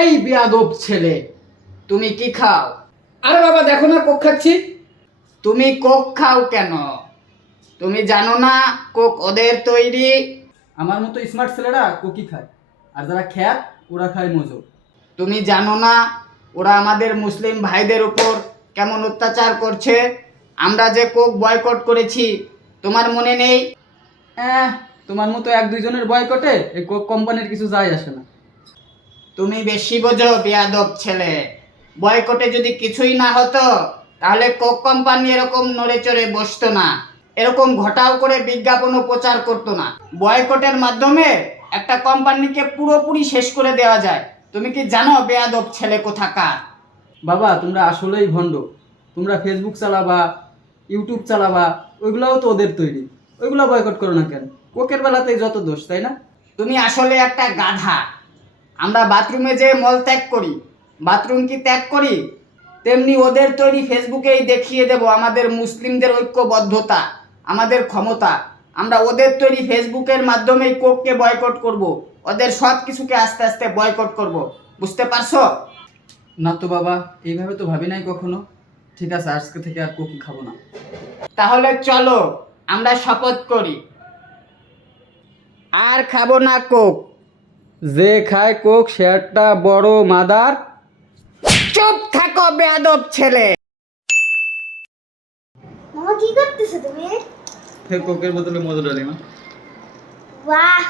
এই বেয়াদব ছেলে, তুমি কি খাও? আরে বাবা দেখো না কোক খাচ্ছি। তুমি কোক খাও কেন? তুমি জানো না কোক ওদের তৈরি? আমার মতো স্মার্ট ছেলেরা কোকই খায়, আর যারা খ্যাত ওরা খায় মজো। তুমি জানো না ওরা আমাদের মুসলিম ভাইদের উপর কেমন অত্যাচার করছে? আমরা যে কোক বয়কট করেছি, তোমার মনে নেই? তোমার মতো এক দুইজনের বয়কটে এই কোক কোম্পানির কিছু যায় আসে না। তুমি বেশি বোঝো বেয়াদব ছেলে। বয়কটে যদি কিছুই না হতো তাহলে কোক কোম্পানি এরকম নড়ে চড়ে বসতো না, এরকম ঘটাও করে বিজ্ঞাপনও প্রচার করতো না। বয়কটের মাধ্যমে একটা কোম্পানিকে পুরোপুরি শেষ করে দেওয়া যায়। তুমি কি জানো বেয়াদব ছেলে কোথাকার? বাবা তোমরা আসলেই ভণ্ড। তোমরা ফেসবুক চালাবা, ইউটিউব চালাবা, ওইগুলোও তো ওদের তৈরি। ওইগুলো বয়কট করো না কেন? কোকের বেলাতেই যত দোষ, তাই না? তুমি আসলে একটা গাধা। আমরা বাথরুমে যে মল ত্যাগ করি, বাথরুম কি ত্যাগ করি? তেমনি ওদের তৈরি ফেসবুকেই দেখিয়ে দেব আমাদের মুসলিমদের ঐক্যবদ্ধতা, আমাদের ক্ষমতা। আমরা ওদের তৈরি ফেসবুকের মাধ্যমেই কোককে বয়কট করব, ওদের সব কিছুকে আস্তে আস্তে বয়কট করব। বুঝতে পারছো? না তো বাবা, এইভাবে তো ভাবি নাই কখনো। ঠিক আছে, আজকে থেকে আর কোকই খাবো না। তাহলে চলো আমরা শপথ করি, আর খাবো না কোক। যে খায় কোক সে একটা বড় মাদার। চুপ থাকো বেয়াদব ছেলে। মামা কি করতেছো তুমি? ফের কোকের বোতলে মধু ডালি মা। বাহ